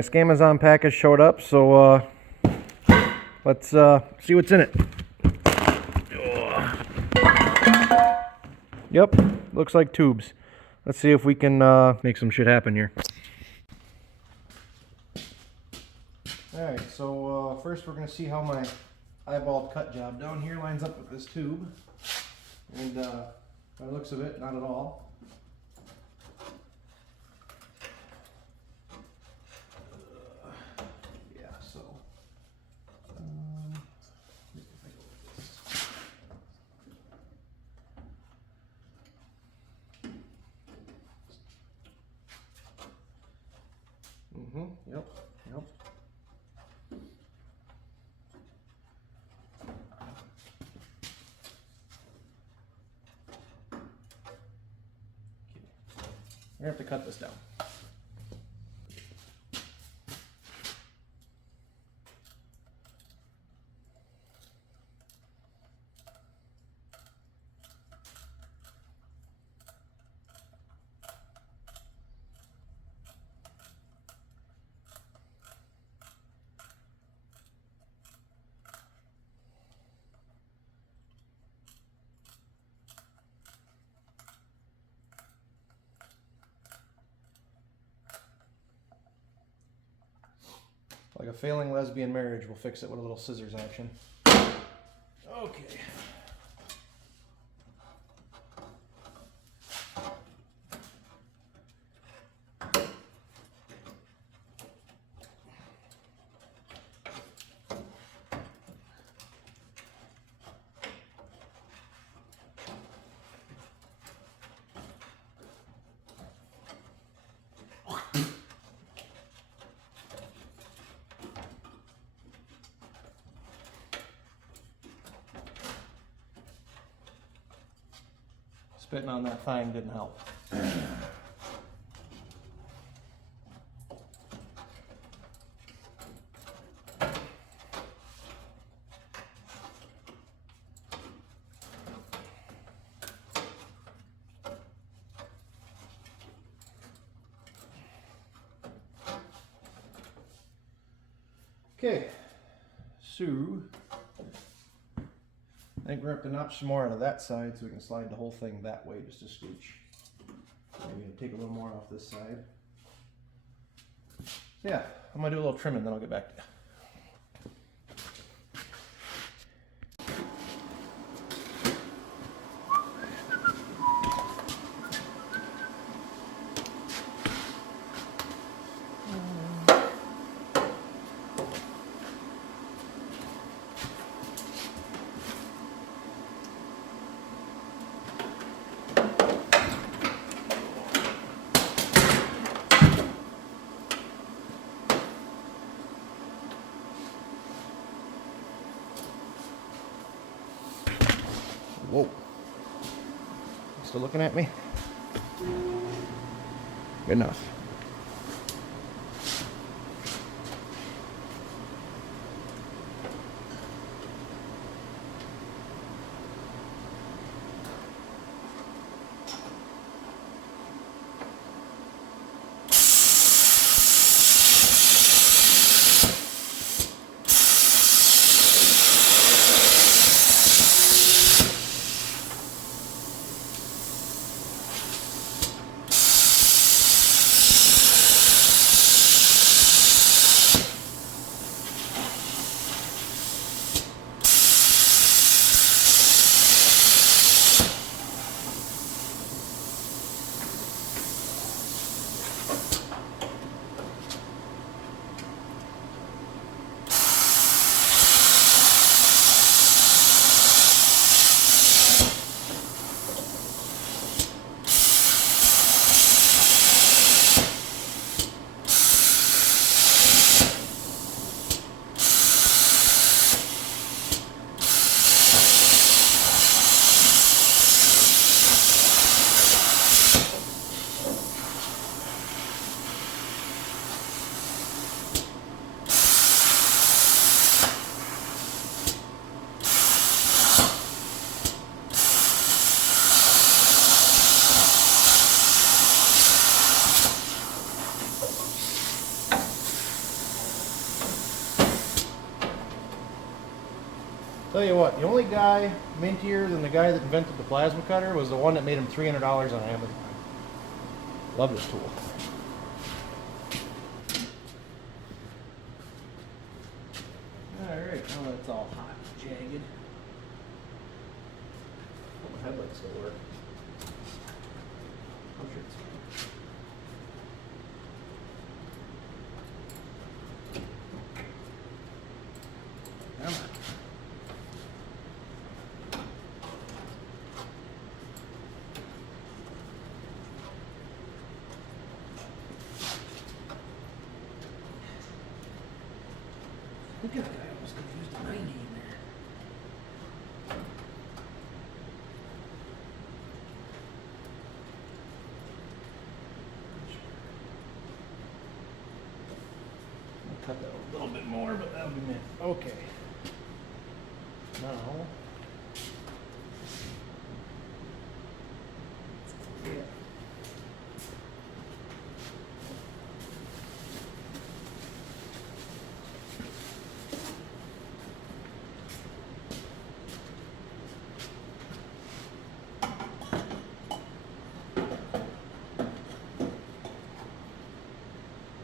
my Scamazon package showed up, so let's see what's in it. Yep, looks like tubes. Let's see if we can make some shit happen here. Alright, so first we're going to see how my eyeballed cut job down here lines up with this tube. And by the looks of it, not at all. Yeah, so yep. We're going to have to cut this down. Like a failing lesbian marriage, we'll fix it with a little scissors action. Okay. Spitting on that thing didn't help. Okay, so I think we're going to have to notch some more out of that side so we can slide the whole thing that way just a scooch. Maybe take a little more off this side. So yeah, I'm going to do a little trimming, then I'll get back to you. Whoa. Still looking at me? Good enough. Tell you what, the only guy mintier than the guy that invented the plasma cutter was the one that made him $300 on Amazon. Love this tool. Alright, now that's all hot and jagged. Oh, my headlights still work. I'm sure it's fine. Come on. Look at that guy, almost could have used a 90 in there. I'll cut that a little bit more, but that'll be mint. Okay. Now, yeah.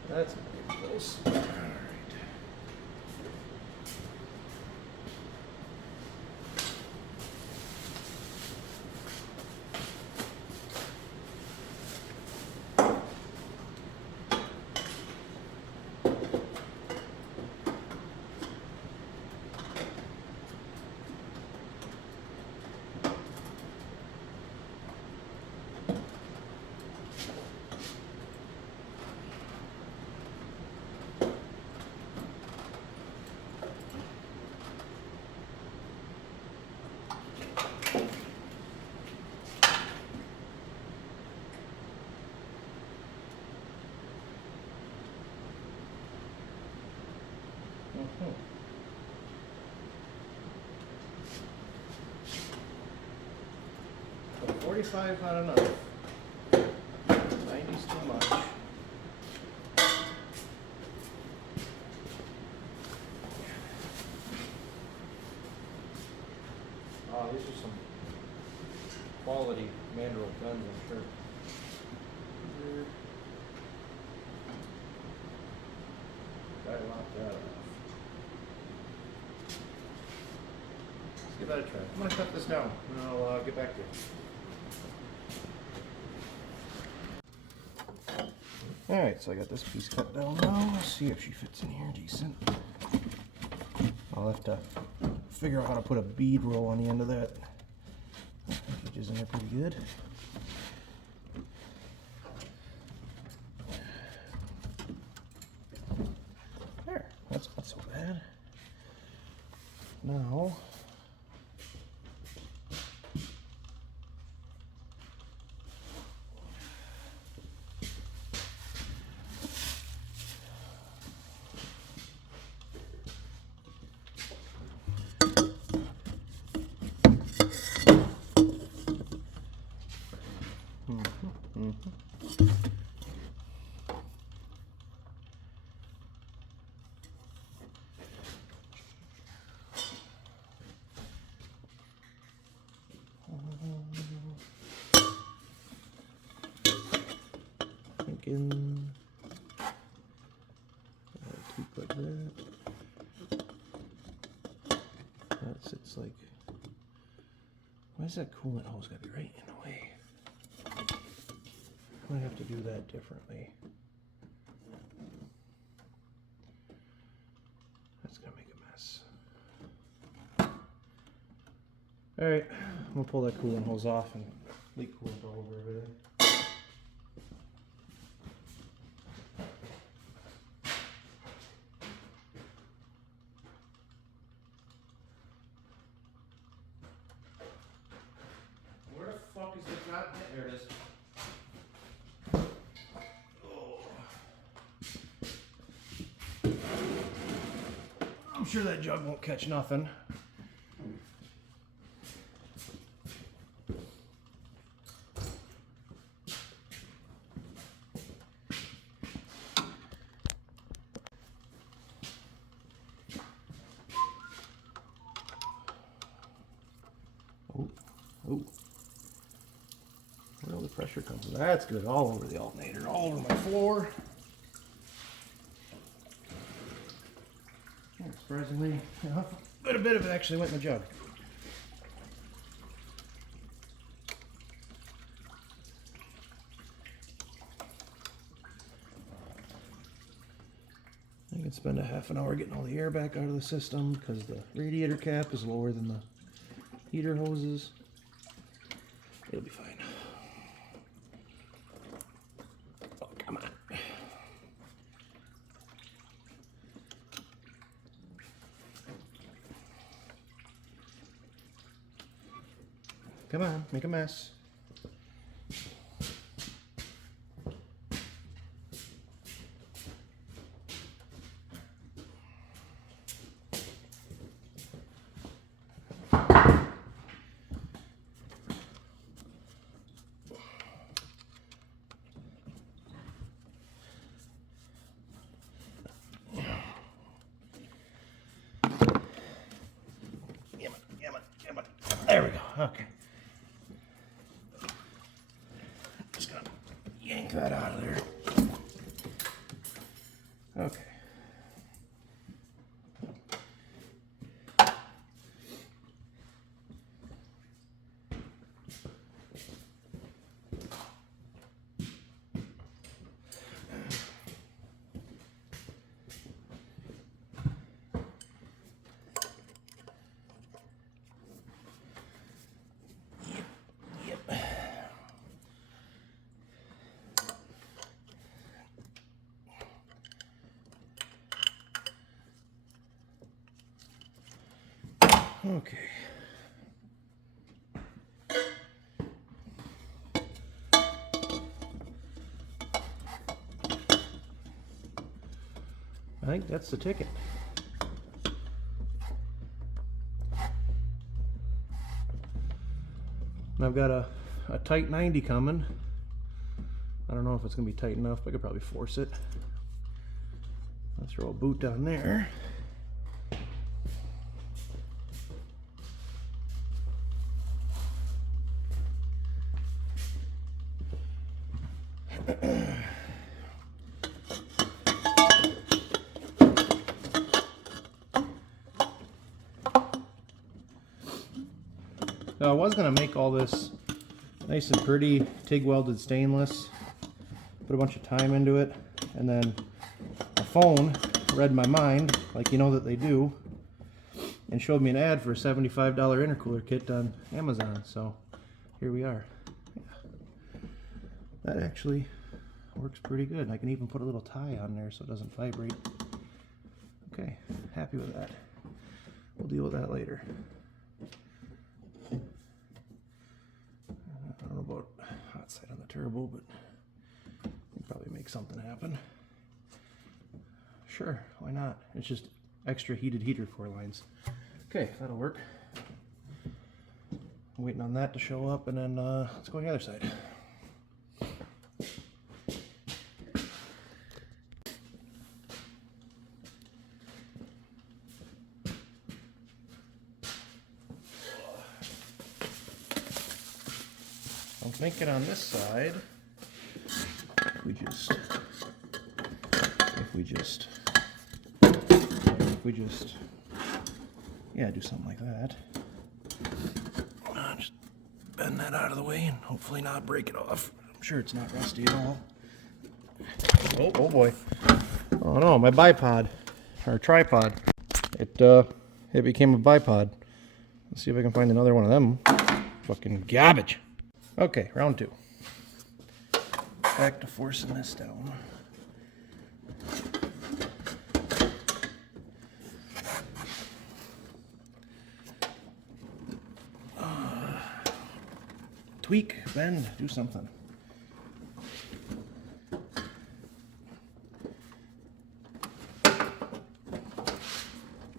That's pretty close. All right. So 45 not enough. 90's too much. Oh, these are some quality mandrel guns, I'm sure. Gotta lock that off. Let's give that a try. I'm gonna cut this down and I'll get back to you. Alright, so I got this piece cut down now. Let's see if she fits in here decent. I'll have to figure out how to put a bead roll on the end of that. Which is in there pretty good. There, that's not so bad. Now, thinking keep like that. That sits like. Why is that coolant hose gotta be right in the way? I might have to do that differently. That's gonna make a mess. Alright, I'm gonna pull that coolant hose off and leak coolant all over everything. Where the fuck is the top? There it is. I'm sure that jug won't catch nothing. Ooh. Where all the pressure comes from. That's good. All over the alternator, all over my floor. And surprisingly, quite a bit of it actually went in the jug. I can spend a half an hour getting all the air back out of the system because the radiator cap is lower than the heater hoses. It'll be fine. Oh, come on. Come on, make a mess. There we go. Okay. Just gonna yank that out of there. Okay. Okay. I think that's the ticket. And I've got a tight 90 coming. I don't know if it's going to be tight enough, but I could probably force it. I'll throw a boot down there. Now I was going to make all this nice and pretty TIG welded stainless, put a bunch of time into it, and then a phone read my mind, like you know that they do, and showed me an ad for a $75 intercooler kit on Amazon, so here we are. Yeah. That actually works pretty good. I can even put a little tie on there so it doesn't vibrate. Okay, happy with that. We'll deal with that later. I don't know about hot side on the turbo, but we'll probably make something happen. Sure, why not? It's just extra heated heater core lines. Okay, that'll work. I'm waiting on that to show up, and then let's go on the other side. I'm thinking on this side, if we just, yeah, do something like that. Just bend that out of the way and hopefully not break it off. I'm sure it's not rusty at all. Oh boy. Oh no, my bipod, or tripod. It became a bipod. Let's see if I can find another one of them. Fucking garbage. Okay, round two. Back to forcing this down. Tweak, bend, do something.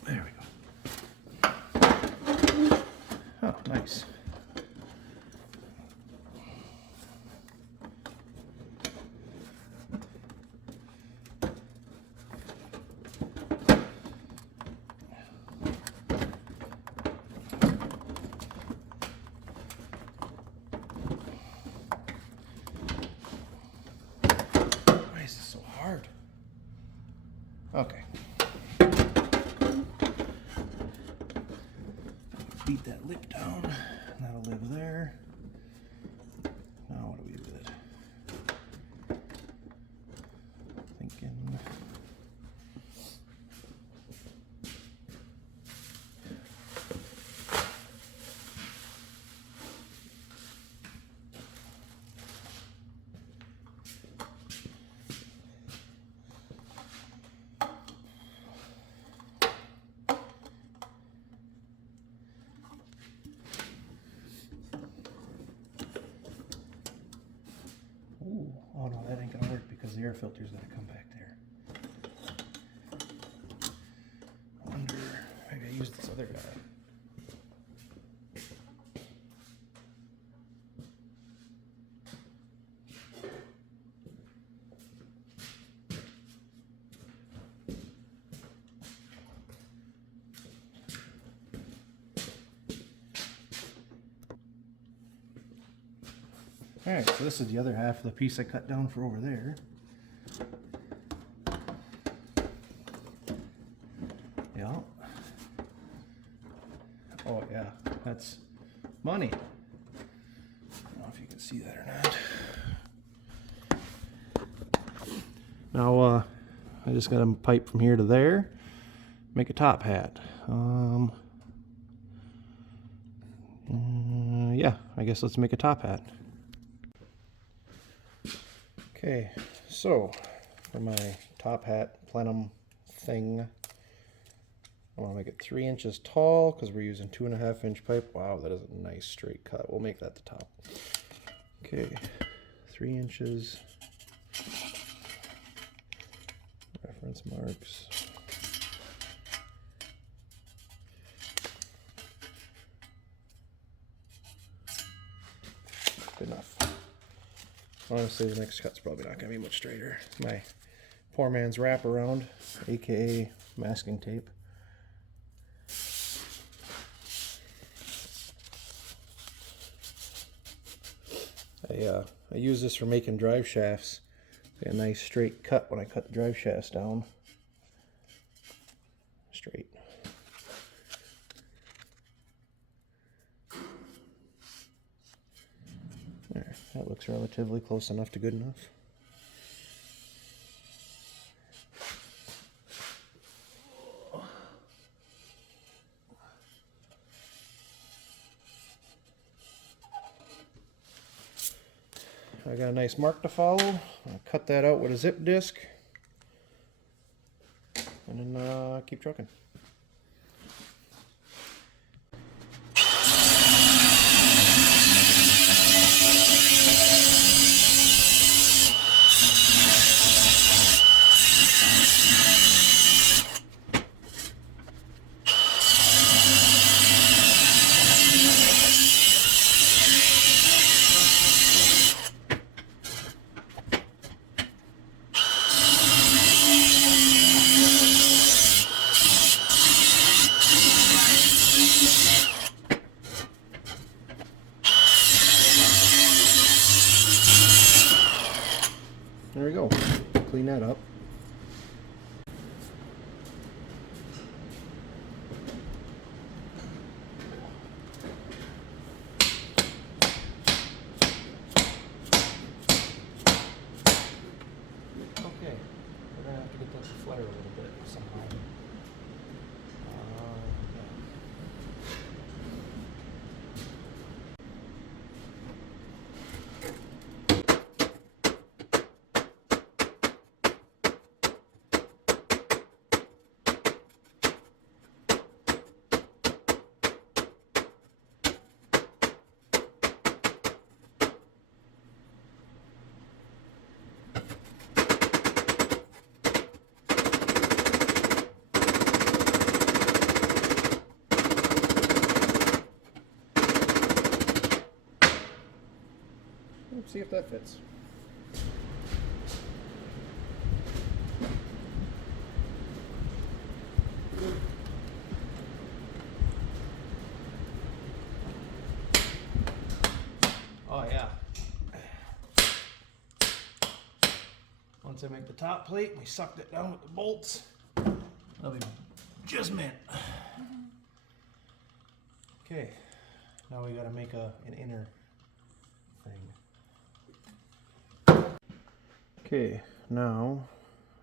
There we go. Oh, nice. beat that lip down. That'll live there. Now what do we do with it? Thinking. Oh no, that ain't gonna work because the air filter's gonna come back there. I wonder, maybe I use this other guy. Alright, so this is the other half of the piece I cut down for over there. Yeah. Oh yeah, that's money. I don't know if you can see that or not. Now, I just got a pipe from here to there. Make a top hat. Yeah, I guess let's make a top hat. Okay, so for my top hat plenum thing, I want to make it 3 inches tall because we're using 2.5 inch pipe. Wow, that is a nice straight cut. We'll make that the top. Okay, 3 inches. Reference marks. Good enough. Honestly, the next cut's probably not going to be much straighter. My poor man's wraparound, aka masking tape. I use this for making drive shafts. Get a nice straight cut when I cut the drive shafts down. Straight. There, that looks relatively close enough to good enough. I got a nice mark to follow. I'll cut that out with a zip disc and then keep trucking. There we go. Clean that up. Okay, we're gonna have to get that to flare a little bit somehow. Let's see if that fits. Oh yeah. Once I make the top plate, we sucked it down with the bolts. That'll be just mint. Okay, now we gotta make an inner thing. Okay, now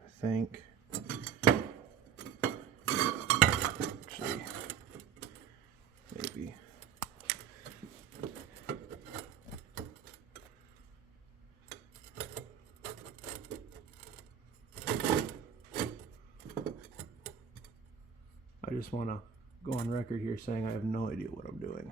I think actually maybe I just want to go on record here saying I have no idea what I'm doing.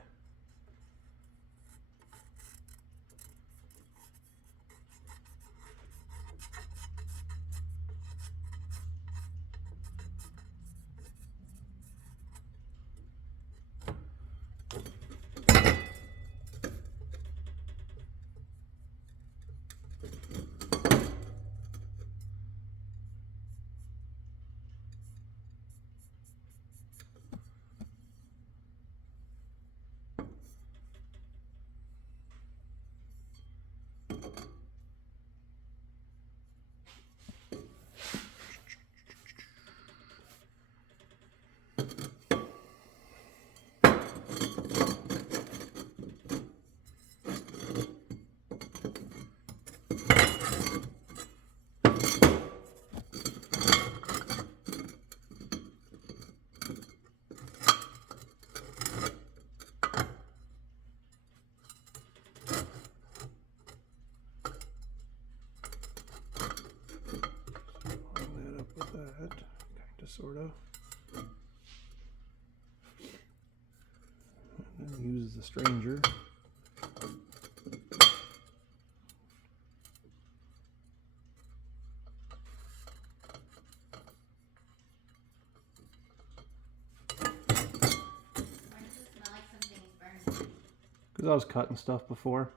Sort of, and then use the stranger. Because I was cutting stuff before,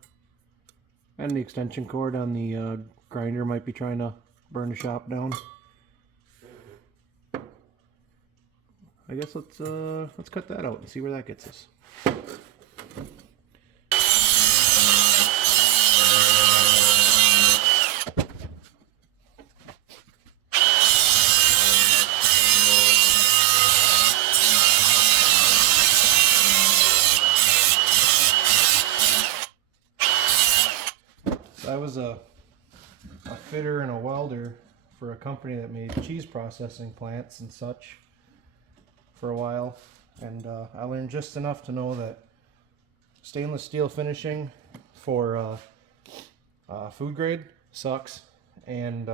and the extension cord on the grinder might be trying to burn the shop down. I guess let's cut that out and see where that gets us. So I was a fitter and a welder for a company that made cheese processing plants and such for a while, and I learned just enough to know that stainless steel finishing for food grade sucks, and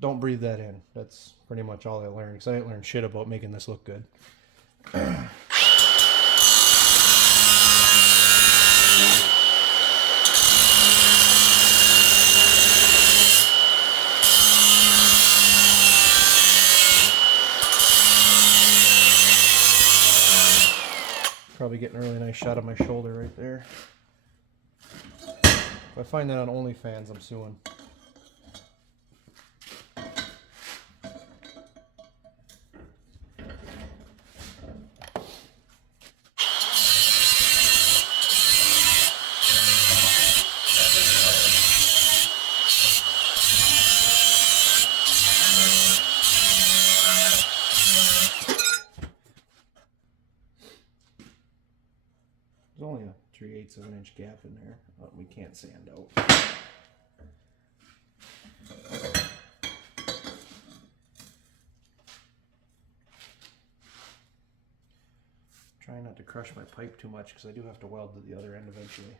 don't breathe that in. That's pretty much all I learned, because I didn't learn shit about making this look good. Probably getting a really nice shot of my shoulder right there. If I find that on OnlyFans, I'm suing. There's only a 3/8 of an inch gap in there. We can't sand out. Trying not to crush my pipe too much, because I do have to weld to the other end eventually.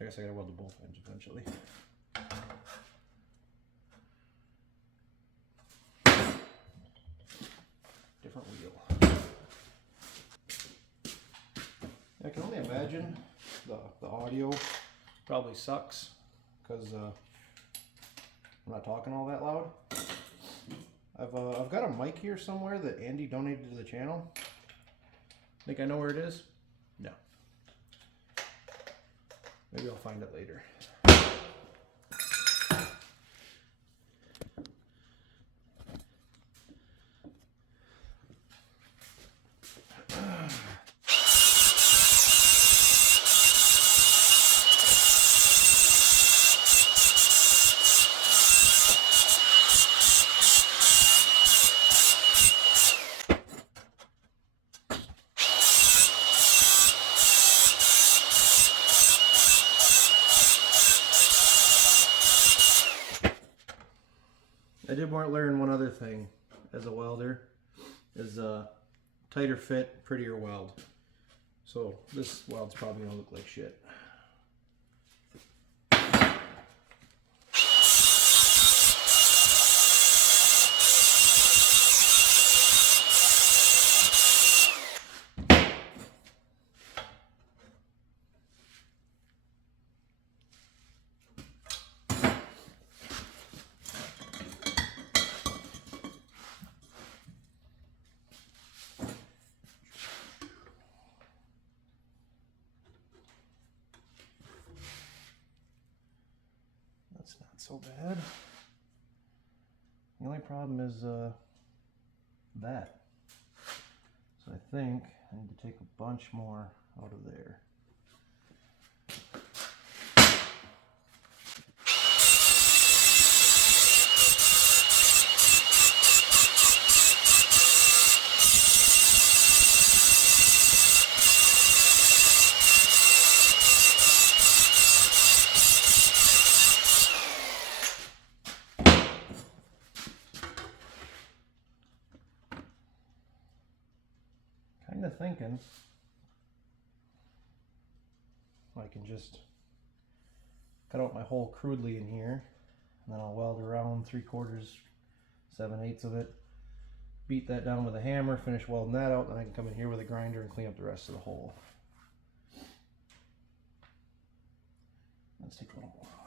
I guess I gotta weld to both ends eventually. Different wheel. I can only imagine the audio probably sucks, because I'm not talking all that loud. I've got a mic here somewhere that Andy donated to the channel. Think I know where it is? No. Maybe I'll find it later. did want to learn one other thing as a welder, is tighter fit, prettier weld. So this weld's probably gonna look like shit. That's not so bad. The only problem is that. So I think I need to take a bunch more out of there. Kind of thinking I can just cut out my hole crudely in here, and then I'll weld around 3/4, 7/8 of it, beat that down with a hammer, finish welding that out, then I can come in here with a grinder and clean up the rest of the hole. Let's take a little more off.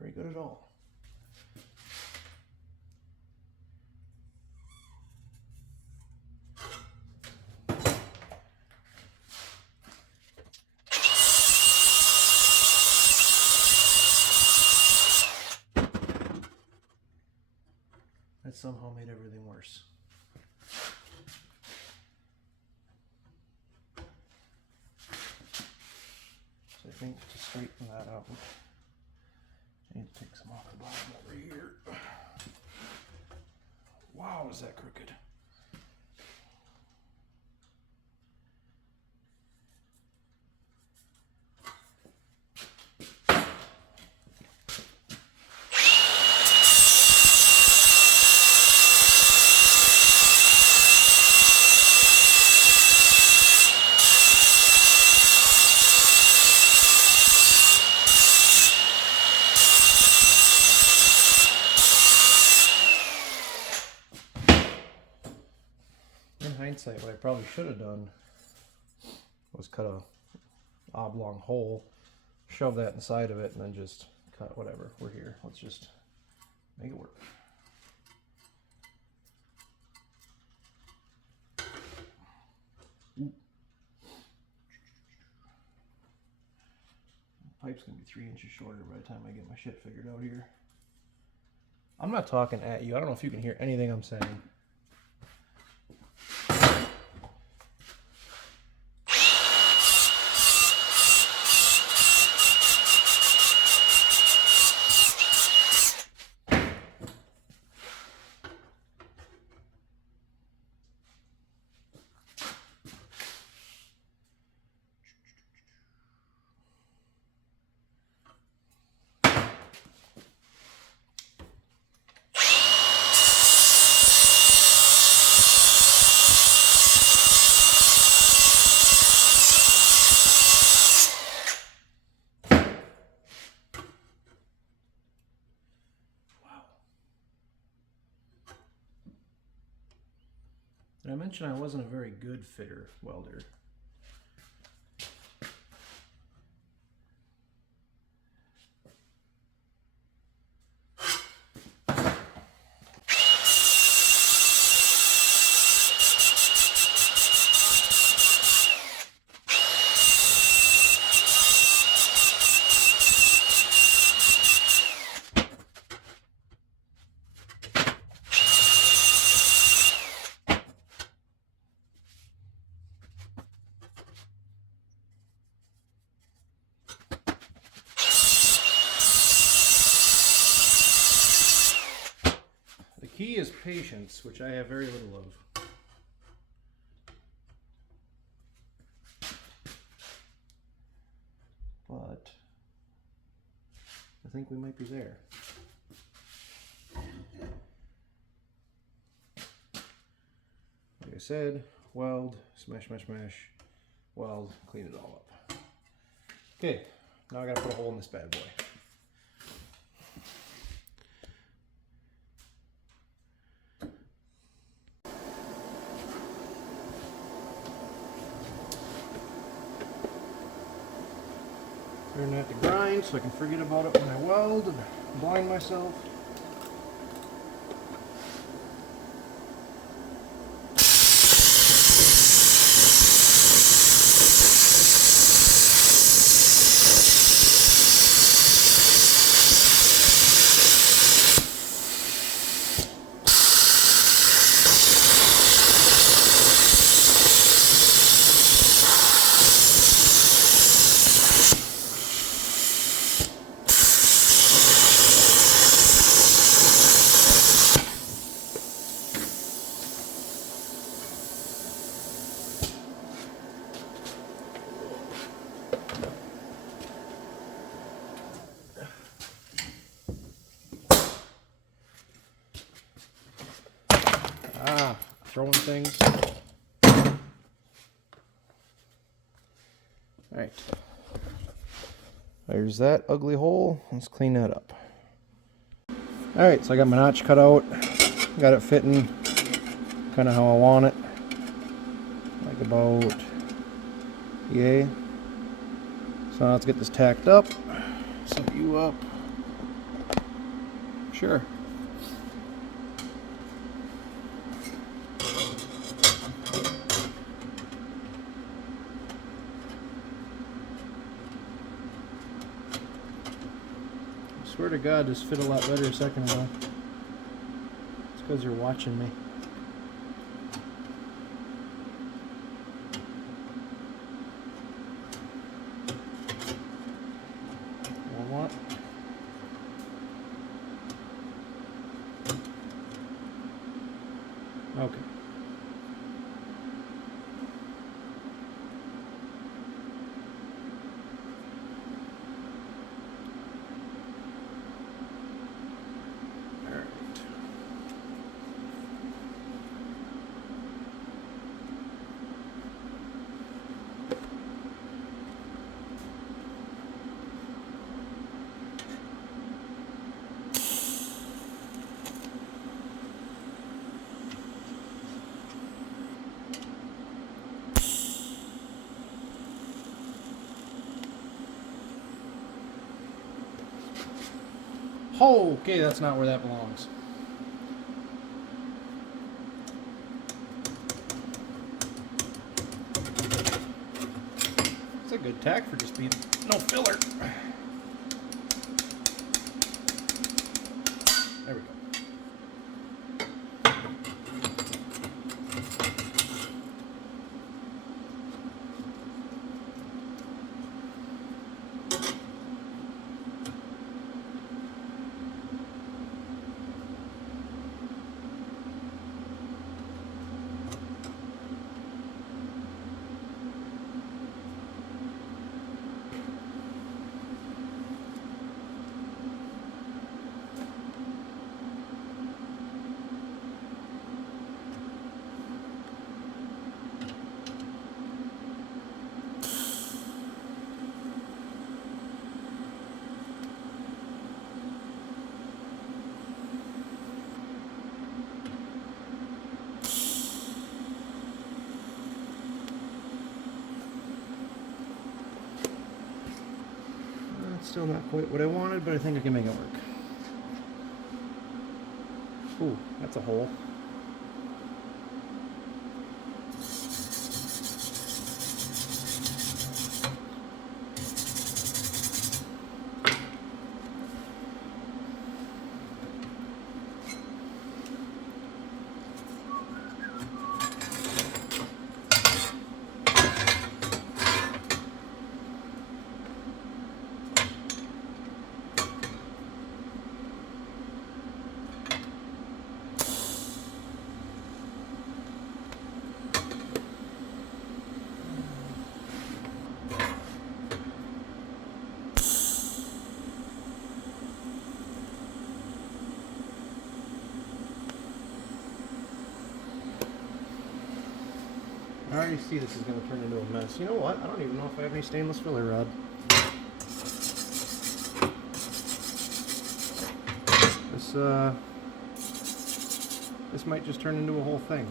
Very good at all. That somehow made everything worse. So I think to straighten that out, I need to take some off the bottom over here. Wow, is that crooked? Hindsight, what I probably should have done was cut a oblong hole, shove that inside of it, and then just cut whatever. We're here. Let's just make it work. Ooh. Pipe's gonna be 3 inches shorter by the time I get my shit figured out here. I'm not talking at you. I don't know if you can hear anything I'm saying. Did I mention I wasn't a very good fitter welder? key is patience, which I have very little of. But I think we might be there. Like I said, weld, smash, smash, smash, weld, clean it all up. Okay, now I gotta put a hole in this bad boy. Turn that to grind so I can forget about it when I weld and blind myself. Throwing things. Alright. There's that ugly hole. Let's clean that up. Alright, so I got my notch cut out. Got it fitting kind of how I want it. Like about yay. So now let's get this tacked up. Set you up. Sure. I swear to God, this fit a lot better a second ago. It's because you're watching me. What? Okay. Oh, okay, that's not where that belongs. It's a good tack for just being no filler. There we go. Still not quite what I wanted, but I think I can make it work. Ooh, that's a hole. I already see this is going to turn into a mess. You know what? I don't even know if I have any stainless filler rod. This might just turn into a whole thing.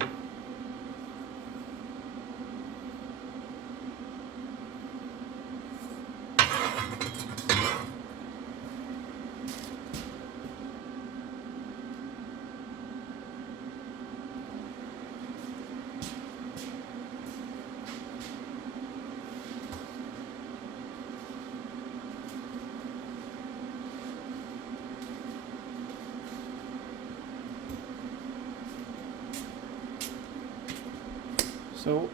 So,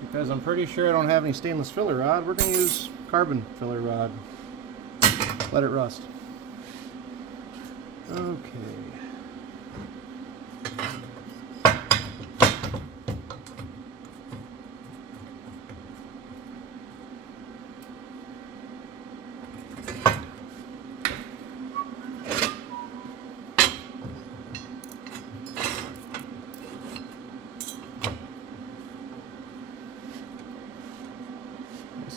because I'm pretty sure I don't have any stainless filler rod, we're going to use carbon filler rod. Let it rust. Okay.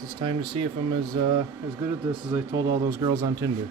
It's time to see if I'm as good at this as I told all those girls on Tinder.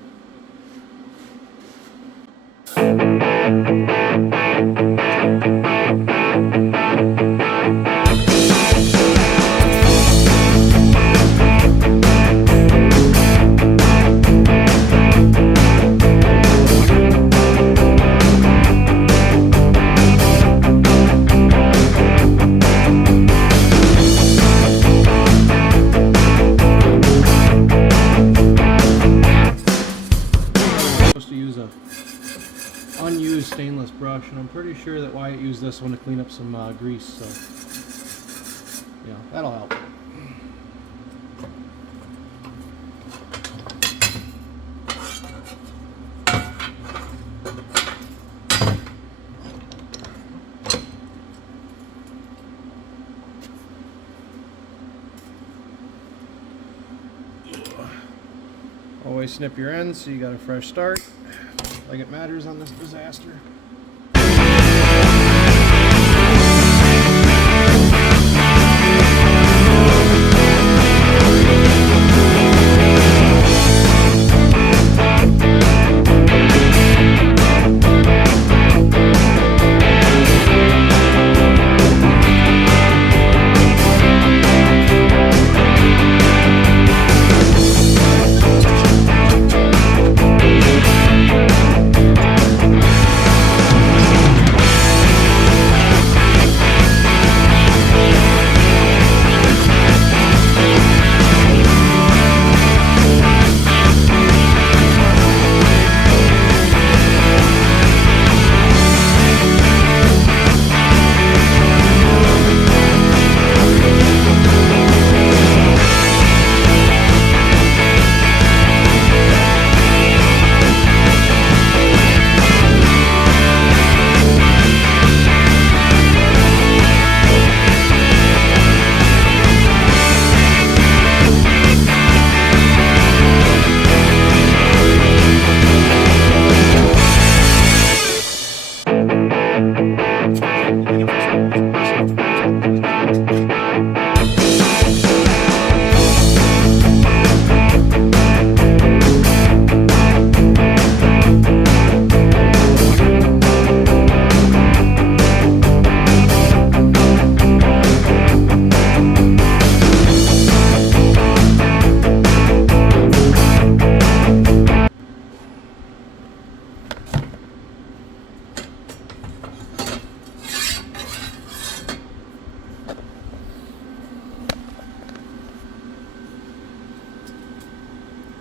Unused stainless brush, and I'm pretty sure that Wyatt used this one to clean up some grease, so yeah, that'll help. Always snip your ends so you got a fresh start. Like it matters on this disaster.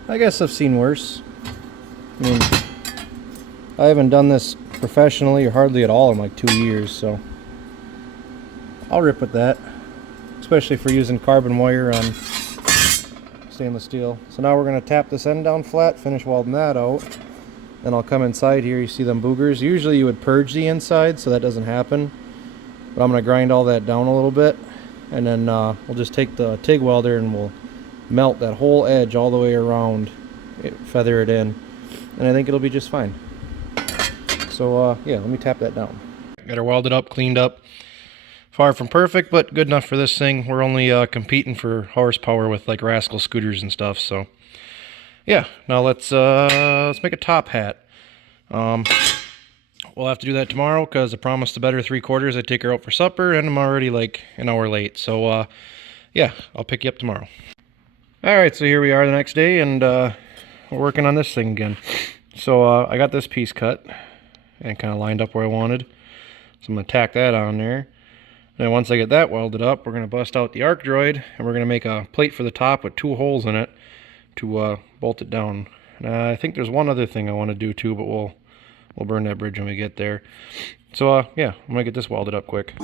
I guess I've seen worse. I mean, I haven't done this professionally or hardly at all in like 2 years, so I'll rip with that, especially for using carbon wire on stainless steel. So now we're going to tap this end down flat, finish welding that out. Then I'll come inside here, you see them boogers. Usually you would purge the inside so that doesn't happen, but I'm going to grind all that down a little bit, and then we'll just take the TIG welder and we'll melt that whole edge all the way around, feather it in, and I think it'll be just fine. So yeah, let me tap that down. Got her welded up, cleaned up. Far from perfect, but good enough for this thing. We're only competing for horsepower with like Rascal scooters and stuff. So yeah, now let's make a top hat. We'll have to do that tomorrow because I promised the better 3/4 I'd take her out for supper, and I'm already like an hour late. So yeah, I'll pick you up tomorrow. All right, so here we are the next day, and we're working on this thing again. So I got this piece cut and kind of lined up where I wanted. So I'm going to tack that on there. And then once I get that welded up, we're going to bust out the arc droid, and we're going to make a plate for the top with 2 holes in it to bolt it down. I think there's one other thing I want to do too, but we'll burn that bridge when we get there. So yeah, I'm going to get this welded up quick.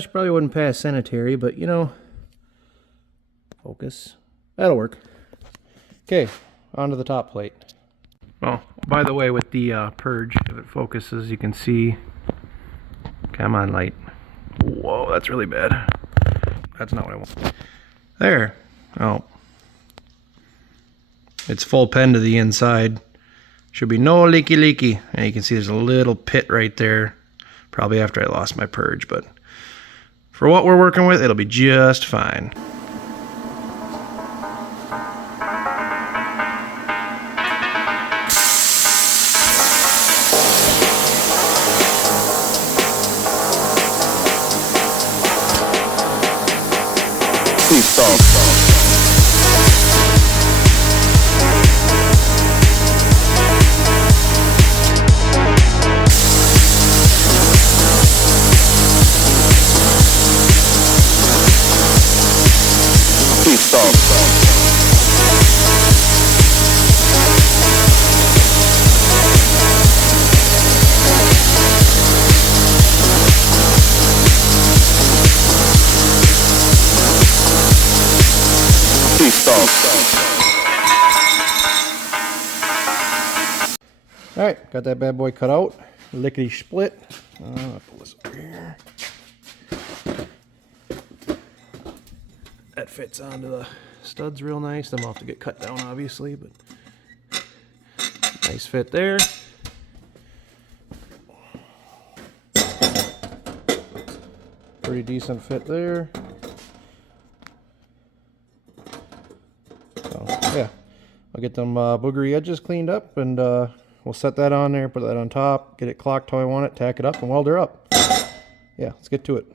She probably wouldn't pass sanitary, but you know, focus. That'll work. Okay, onto the top plate. Well, by the way, with the purge, if it focuses, you can see. Come on, light. Whoa, that's really bad. That's not what I want. There. Oh. It's full pen to the inside. Should be no leaky. And you can see there's a little pit right there. Probably after I lost my purge, but for what we're working with, it'll be just fine. Please stop. Alright, got that bad boy cut out. Lickety split. I'll pull this over here. That fits onto the studs real nice. Them will have to get cut down obviously, but nice fit there. Pretty decent fit there. So yeah, I'll get them boogery edges cleaned up, and we'll set that on there, put that on top, get it clocked how I want it, tack it up, and weld her up. Yeah, let's get to it.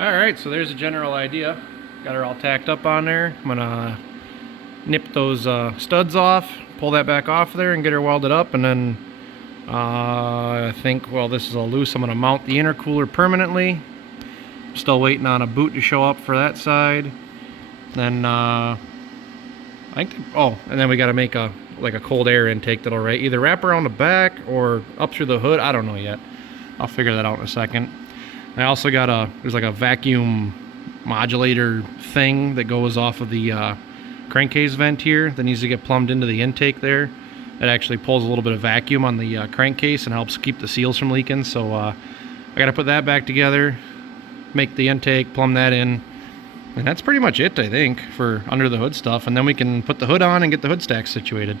Alright, so there's a general idea. Got her all tacked up on there. I'm gonna nip those studs off, pull that back off there, and get her welded up, and then I think, well, this is all loose. I'm gonna mount the intercooler permanently. Still waiting on a boot to show up for that side. Then I think, and then we gotta make a cold air intake that'll either wrap around the back or up through the hood. I don't know yet. I'll figure that out in a second. I also got there's like a vacuum modulator thing that goes off of the crankcase vent here that needs to get plumbed into the intake there. It actually pulls a little bit of vacuum on the crankcase and helps keep the seals from leaking. So I gotta put that back together, make the intake, plumb that in, and that's pretty much it, I think, for under the hood stuff. And then we can put the hood on and get the hood stack situated.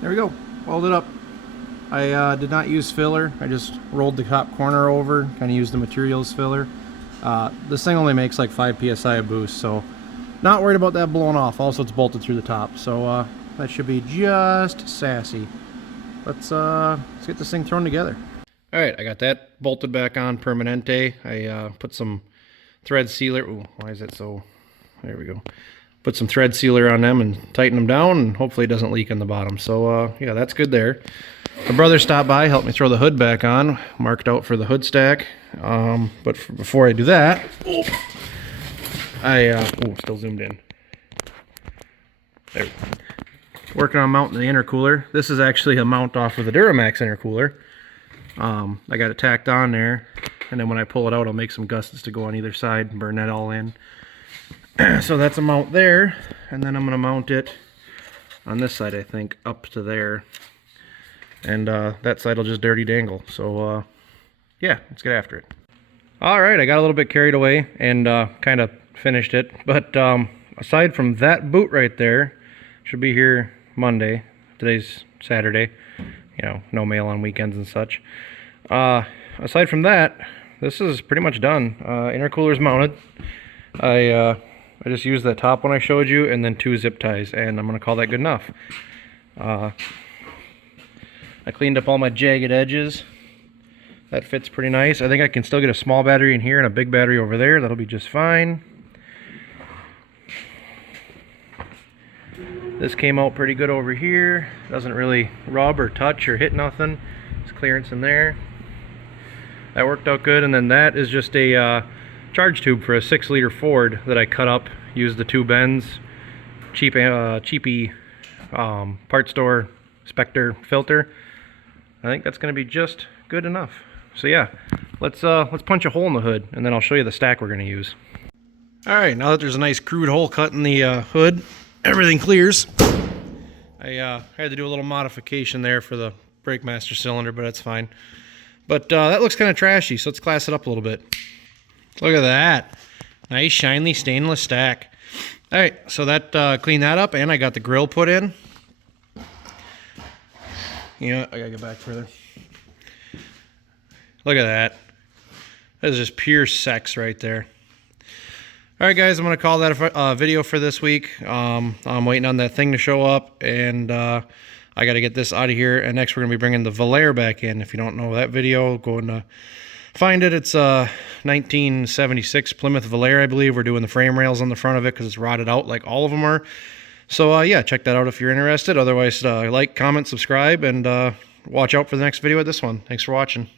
There we go, welded up. I did not use filler. I just rolled the top corner over, kind of used the materials filler. This thing only makes like 5 psi of boost, so not worried about that blowing off. Also, it's bolted through the top, so that should be just sassy. Let's get this thing thrown together. All right, I got that bolted back on permanente. I put some thread sealer. Ooh, why is it so? There we go. Put some thread sealer on them and tighten them down, and hopefully it doesn't leak in the bottom. So yeah, that's good there. My brother stopped by, helped me throw the hood back on, marked out for the hood stack. Before I do that, still zoomed in. There we go. Working on mounting the intercooler. This is actually a mount off of the Duramax intercooler. I got it tacked on there, and then when I pull it out, I'll make some gussets to go on either side and burn that all in. So that's a mount there, and then I'm going to mount it on this side, I think, up to there. And that side will just dirty dangle. So yeah, let's get after it. Alright, I got a little bit carried away and kind of finished it. But aside from that boot right there, should be here Monday. Today's Saturday. You know, no mail on weekends and such. Aside from that, this is pretty much done. Intercooler's mounted. I just used that top one I showed you and then 2 zip ties, and I'm going to call that good enough. I cleaned up all my jagged edges. That fits pretty nice. I think I can still get a small battery in here and a big battery over there. That'll be just fine. This came out pretty good over here. Doesn't really rub or touch or hit nothing. There's clearance in there. That worked out good. And then that is just a charge tube for a 6-liter Ford that I cut up. Used the 2 bends. Cheapy part store Spectre filter. I think that's going to be just good enough. So yeah, let's punch a hole in the hood, and then I'll show you the stack we're going to use. All right, now that there's a nice crude hole cut in the hood, everything clears. I had to do a little modification there for the brake master cylinder, but that's fine. But that looks kind of trashy, so let's class it up a little bit. Look at that. Nice, shiny stainless stack. All right, so that cleaned that up, and I got the grill put in. You know, I gotta get back further. Look at that. That is just pure sex right there. All right, guys, I'm going to call that a video for this week. I'm waiting on that thing to show up, and I got to get this out of here. And next, we're going to be bringing the Valair back in. If you don't know that video, go and find it. It's a 1976 Plymouth Valair, I believe. We're doing the frame rails on the front of it because it's rotted out like all of them are. So, yeah, check that out if you're interested. Otherwise, like, comment, subscribe, and watch out for the next video of this one. Thanks for watching.